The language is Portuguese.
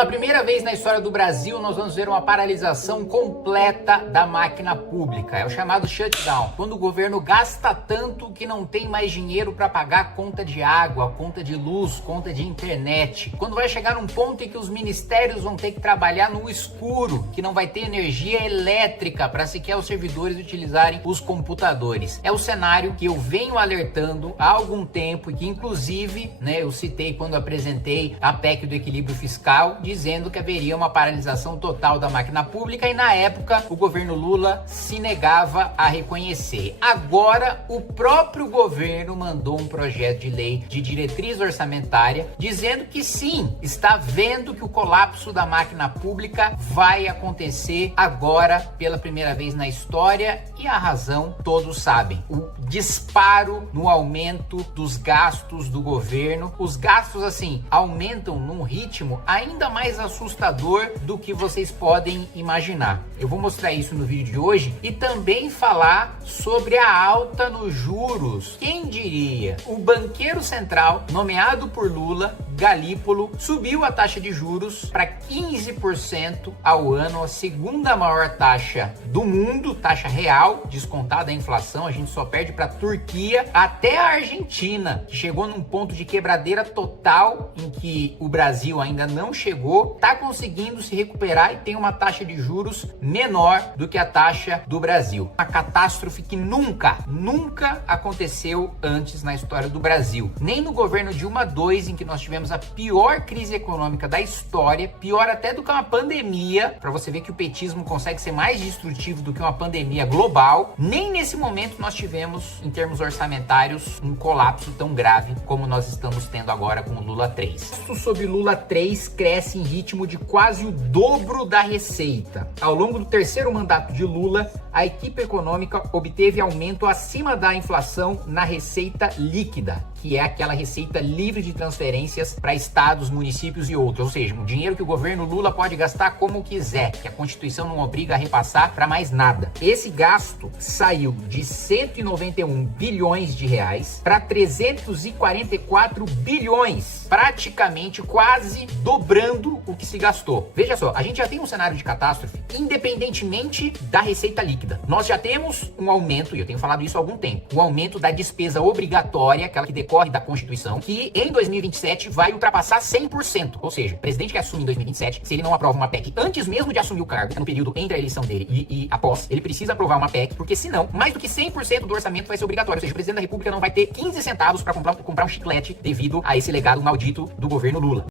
Pela primeira vez na história do Brasil, nós vamos ver uma paralisação completa da máquina pública. É o chamado shutdown, quando o governo gasta tanto que não tem mais dinheiro para pagar a conta de água, conta de luz, conta de internet. Quando vai chegar num ponto em que os ministérios vão ter que trabalhar no escuro, que não vai ter energia elétrica para sequer os servidores utilizarem os computadores. É o cenário que eu venho alertando há algum tempo e que inclusive, eu citei quando apresentei a PEC do equilíbrio fiscal, dizendo que haveria uma paralisação total da máquina pública e na época o governo Lula se negava a reconhecer. Agora o próprio governo mandou um projeto de lei de diretriz orçamentária dizendo que sim, está vendo que o colapso da máquina pública vai acontecer agora pela primeira vez na história e a razão todos sabem. O disparo no aumento dos gastos do governo. Os gastos assim aumentam num ritmo ainda mais assustador do que vocês podem imaginar. Eu vou mostrar isso no vídeo de hoje e também falar sobre a alta nos juros. Quem diria? O banqueiro central, nomeado por Lula, Galípolo, subiu a taxa de juros para 15% ao ano, a segunda maior taxa do mundo, taxa real, descontada a inflação. A gente só perde para a Turquia, até a Argentina, que chegou num ponto de quebradeira total em que o Brasil ainda não chegou, está conseguindo se recuperar e tem uma taxa de juros menor do que a taxa do Brasil. Uma catástrofe que nunca aconteceu antes na história do Brasil. Nem no governo Dilma II, em que nós tivemos a pior crise econômica da história, pior até do que uma pandemia, para você ver que o petismo consegue ser mais destrutivo do que uma pandemia global. Nem nesse momento nós tivemos, em termos orçamentários, um colapso tão grave como nós estamos tendo agora com o Lula 3. O gasto sob Lula 3 cresce em ritmo de quase o dobro da receita. Ao longo do terceiro mandato de Lula, a equipe econômica obteve aumento acima da inflação na receita líquida, que é aquela receita livre de transferências para estados, municípios e outros, ou seja, o dinheiro que o governo Lula pode gastar como quiser, que a Constituição não obriga a repassar para mais nada. Esse gasto saiu de 191 bilhões de reais para 344 bilhões, praticamente quase dobrando o que se gastou. Veja só, a gente já tem um cenário de catástrofe independentemente da receita líquida. Nós já temos um aumento, e eu tenho falado isso há algum tempo, um aumento da despesa obrigatória, aquela que decorre da Constituição, que em 2027 vai ultrapassar 100%. Ou seja, o presidente que assume em 2027, se ele não aprova uma PEC antes mesmo de assumir o cargo, no período entre a eleição dele e após, ele precisa aprovar uma PEC, porque senão, mais do que 100% do orçamento vai ser obrigatório. Ou seja, o presidente da República não vai ter 15 centavos para comprar um chiclete devido a esse legado maldito do governo Lula.